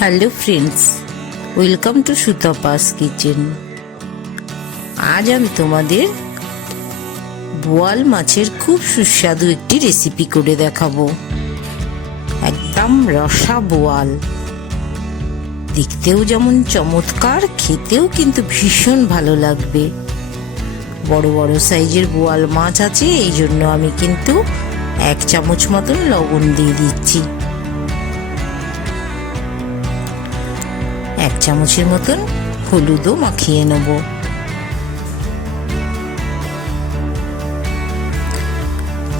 Hello friends, welcome to Sutapa's kitchen. আজ আমি তোমাদের বোয়াল মাছের খুব সুস্বাদু একটি রেসিপি করে দেখাবো। একদম রসা বোয়াল, দেখতেও যেমন চমৎকার, খেতেও কিন্তু ভীষণ ভালো লাগবে। বড় বড় সাইজের বোয়াল মাছ আছে, এই জন্য আমি কিন্তু 1 চামচ মতন লবণ দিয়ে দিচ্ছি। 1 চামচের মতন হলুদও মাখিয়ে নেব।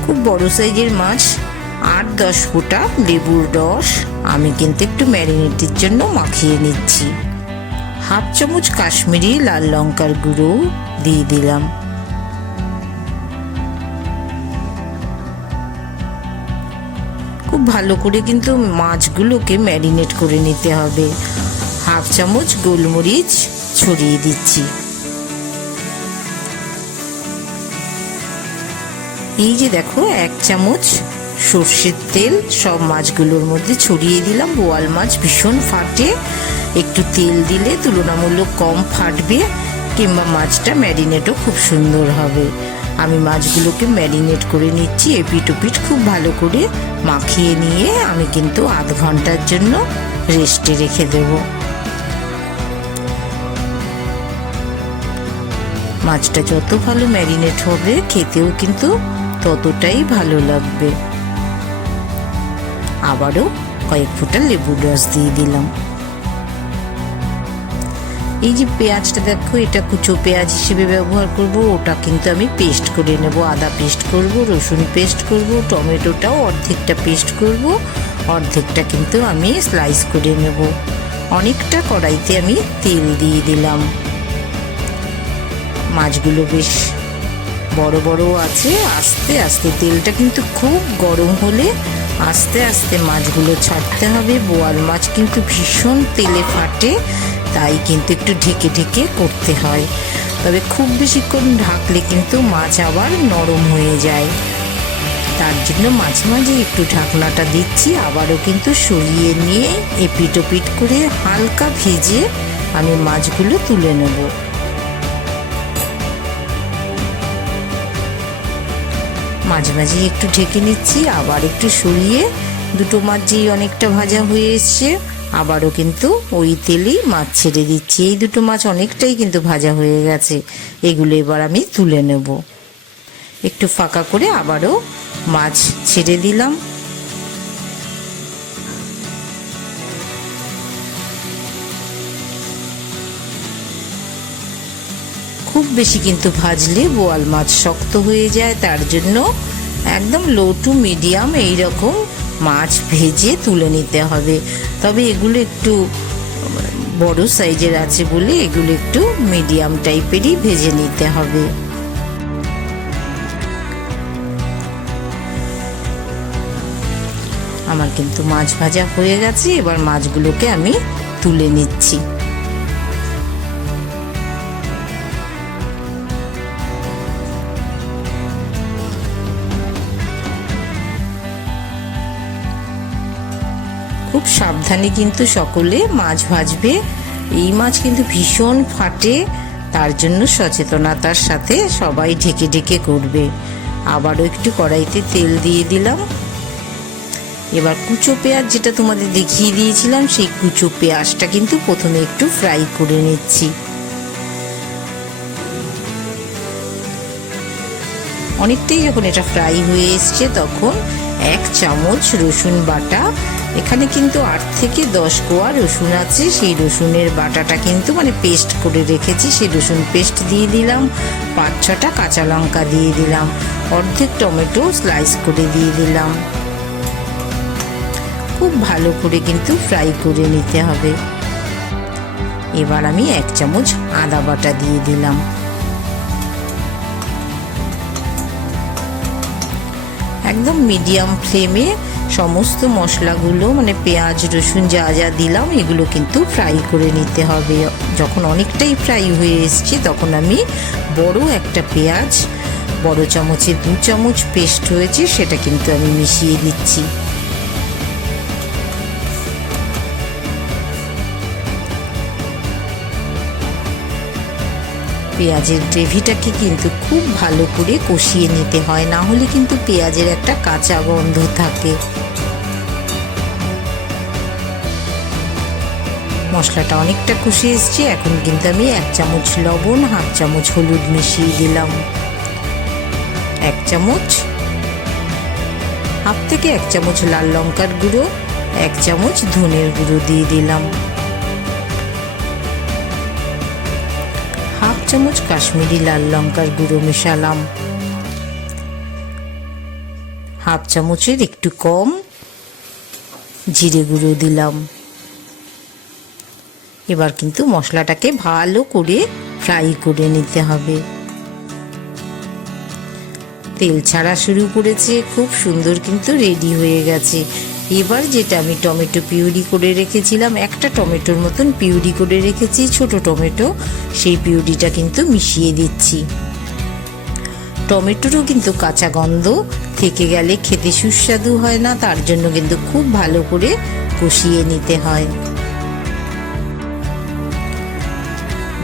খুব বড় সাইজের মাছ, 8-10 ফোঁটা লেবুর রস আমি কিন্তু একটু ম্যারিনেটের জন্য মাখিয়ে নিচ্ছি। 1/2 চামচ কাশ্মীরি লাল লঙ্কার গুঁড়ো দিয়ে দিলাম। খুব ভালো করে কিন্তু মাছগুলোকে ম্যারিনেট করে নিতে হবে। 1/2 চামচ গোলমরিচ ছড়িয়ে দিচ্ছি। এই যে দেখো, 1 চামচ সর্ষের তেল সব মাছগুলোর মধ্যে ছড়িয়ে দিলাম। বোয়াল মাছ ভীষণ ফাটে, একটু তেল দিলে তুলনামূলক কম ফাটবে, কিংবা মাছটা ম্যারিনেটও খুব সুন্দর হবে। আমি মাছগুলোকে ম্যারিনেট করে নিচ্ছি। এপিট ওপিট খুব ভালো করে মাখিয়ে নিয়ে আমি কিন্তু আধ ঘন্টার জন্য রেস্টে রেখে দেব। মাছটা যত ভালো ম্যারিনেট হবে, খেতেও কিন্তু ততটাই ভালো লাগবে। আবারও কয়েক ফোঁটা লেবুর রস দিয়ে দিলাম। এই যে পেঁয়াজটা দেখো, এটা কুচো পেঁয়াজ হিসেবে ব্যবহার করব। ওটা কিন্তু আমি পেস্ট করে নেব। আদা পেস্ট করব, রসুন পেস্ট করব, টমেটোটাও অর্ধেকটা পেস্ট করব, অর্ধেকটা কিন্তু আমি স্লাইস করে নেব। অনেকটা কড়াইতে আমি তেল দিয়ে দিলাম। মাছগুলো বেশ বড় বড় আছে। আস্তে আস্তে, তেলটা কিন্তু খুব গরম হলে আস্তে আস্তে মাছগুলো ছাড়তে হবে। বোয়াল মাছ কিন্তু ভীষণ তেলে ফাটে, তাই কিন্তু একটু ঢেকে ঢেকে করতে হয়। তবে খুব বেশিক্ষণ ঢাকলে কিন্তু মাছ আবার নরম হয়ে যায়। তার জন্য মাঝে মাঝে একটু ঢাকনাটা দিচ্ছি। আবারও কিন্তু সরিয়ে নিয়ে এপিট ওপিট করে হালকা ভেজে আমি মাছগুলো তুলে নেব। মাঝে মাঝে একটু ঢেকে নিচ্ছি, আবার একটু সরিয়ে। দুটো মাছ যেই অনেকটা ভাজা হয়ে এসছে, আবারও কিন্তু ওই তেলেই মাছ ছেড়ে দিচ্ছি। এই দুটো মাছ অনেকটাই কিন্তু ভাজা হয়ে গেছে। এগুলো এবার আমি তুলে নেব। একটু ফাঁকা করে আবারও মাছ ছেড়ে দিলাম। খুব বেশি কিন্তু ভাজলে বোয়াল মাছ শক্ত হয়ে যায়, তার জন্য একদম লো টু মিডিয়াম এইরকম মাছ ভেজে তুলে নিতে হবে। তবে এগুলো একটু বড় সাইজের আছে বলে এগুলো একটু মিডিয়াম টাইপেরই ভেজে নিতে হবে। আমার কিন্তু মাছ ভাজা হয়ে গেছে। এবার মাছগুলোকে আমি তুলে নিচ্ছি। খুব সাবধানে কিন্তু সকলে মাছ ভাজবে। এই মাছ কিন্তু ভীষণ ফাটে, তার জন্য সচেতনতার সাথে সবাই ঢেকে ঢেকে করবে। আবারও একটু কড়াইতে তেল দিয়ে দিলাম। এবার কুচো পেঁয়াজ, যেটা তোমাদের দেখিয়ে দিয়েছিলাম, সেই কুচো পেঁয়াজটা কিন্তু প্রথমে একটু ফ্রাই করে নিচ্ছি। অনেকটাই যখন এটা ফ্রাই হয়ে এসছে, তখন 1 চামচ রসুন বাটা, এখানে কিন্তু 8 থেকে 10 কোয়া রসুন আছে, সেই রসুনের বাটাটা কিন্তু পেস্ট করে রেখেছি, সেই রসুন পেস্ট দিয়ে দিলাম। 5-6টা কাঁচা লঙ্কা দিয়ে দিলাম। অর্ধেক টমেটো স্লাইস করে দিয়ে দিলাম। খুব ভালো করে কিন্তু ফ্রাই করে নিতে হবে। এবার আমি 1 চামচ আদা বাটা দিয়ে দিলাম। একদম মিডিয়াম ফ্লেমে সমস্ত মশলাগুলো, পেঁয়াজ রসুন যা যা দিলাম, এগুলো কিন্তু ফ্রাই করে নিতে হবে। যখন অনেকটাই ফ্রাই হয়ে এসছে, তখন আমি বড় একটা পেঁয়াজ, বড় চামচে 2 চামচ পেস্ট হয়েছে, সেটা কিন্তু আমি মিশিয়ে দিচ্ছি। পেঁয়াজের গ্রেভিটাকে কিন্তু খুব ভালো করে কষিয়ে নিতে হয়, না হলে কিন্তু পেঁয়াজের একটা কাঁচা গন্ধ থাকে। মশলাটা অনেকটা কষে এসছে। এখন কিন্তু আমি 1 চামচ লবণ, 1/2 চামচ হলুদ মিশিয়ে দিলাম, 1 চামচ, 1/2 থেকে 1 চামচ লাল লঙ্কার গুঁড়ো, 1 চামচ ধনের গুঁড়ো দিয়ে দিলাম, 1/2 চামচ কাশ্মীরি লাল লঙ্কার গুঁড়ো মেশালাম, 1/2 চামচের একটু কম জিরে গুঁড়ো দিলাম। এবার কিন্তু মশলাটাকে ভালো করে ফ্রাই করে নিতে হবে। তেল ছাড়া শুরু করেছে, খুব সুন্দর কিন্তু রেডি হয়ে গেছে। এবার যেটা আমি টমেটো পিউরি করে রেখেছিলাম, একটা টমেটোর মতন পিউরি করে রেখেছি, ছোট টমেটো, সেই পিউরিটা কিন্তু মিশিয়ে দিচ্ছি। টমেটোরও কিন্তু কাঁচা গন্ধ থেকে গেলে খেতে সুস্বাদু হয় না, তার জন্য কিন্তু খুব ভালো করে কষিয়ে নিতে হয়।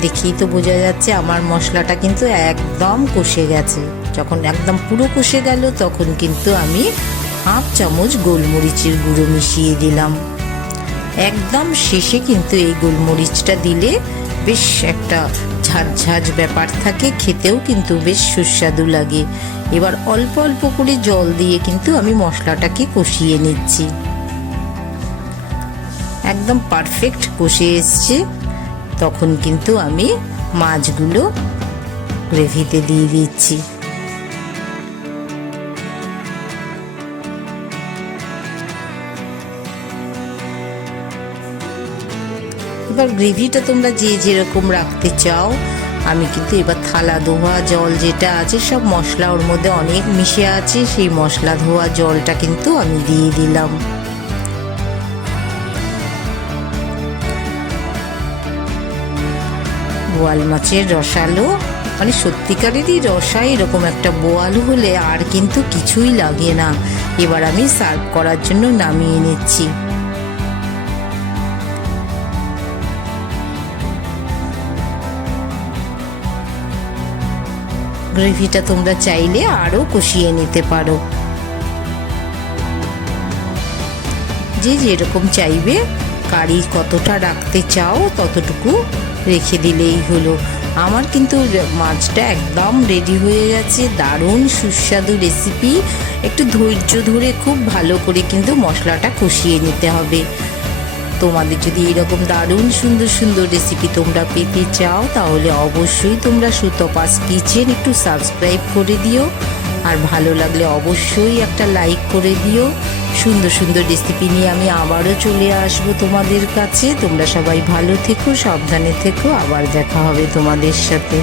দেখেই তো বোঝা যাচ্ছে আমার মশলাটা কিন্তু একদম কষে গেছে। যখন একদম পুরো কষে গেল তখন কিন্তু আমি 1/2 চামচ গোলমরিচের গুঁড়ো মিশিয়ে দিলাম। একদম শেষে কিন্তু এই গোলমরিচটা দিলে বেশ একটা ঝাঁঝ ব্যাপার থাকে, খেতেও কিন্তু বেশ সুস্বাদু লাগে। এবার অল্প অল্প করে জল দিয়ে কিন্তু আমি মশলাটাকে কষিয়ে নিচ্ছি। একদম পারফেক্ট কষে এসছে। তখন কিন্তু আমি মাছগুলো গ্রেভিতে দিয়ে দিচ্ছি। এবার গ্রেভিটা তোমরা যে যেরকম রাখতে চাও, আমি কিন্তু এবার থালা ধোয়া জল যেটা আছে, সব মশলা ওর মধ্যে অনেক মিশে আছে, সেই মশলা ধোয়া জলটা কিন্তু আমি দিয়ে দিলাম। বোয়াল মাছের রসালো, মানে সত্যিকারেরই রসা, এরকম একটা বোয়াল হলে আর কিন্তু কিছুই লাগে না। এবার আমি সার্ভ করার জন্য নামিয়ে নিচ্ছি। গ্রেভিটা তোমরা চাইলে আরও কষিয়ে নিতে পারো, যে যেরকম চাইবে, কারি কতটা রাখতে চাও ততটুকু রেখে দিলেই হলো। আমার কিন্তু মাছটা একদম রেডি হয়ে গেছে। দারুণ সুস্বাদু রেসিপি। একটু ধৈর্য ধরে খুব ভালো করে কিন্তু মশলাটা কষিয়ে নিতে হবে। তোমাদের যদি এরকম দারুণ সুন্দর সুন্দর রেসিপি তোমরা পেতে চাও, তাহলে অবশ্যই তোমরা সুতপাস কিচেন একটু সাবস্ক্রাইব করে দিও, আর ভালো লাগলে অবশ্যই একটা লাইক করে দিও। সুন্দর সুন্দর রেসিপি নিয়ে আমি আবারও চলে আসবো তোমাদের কাছে। তোমরা সবাই ভালো থেকো, সাবধানে থেকো, আবার দেখা হবে তোমাদের সাথে।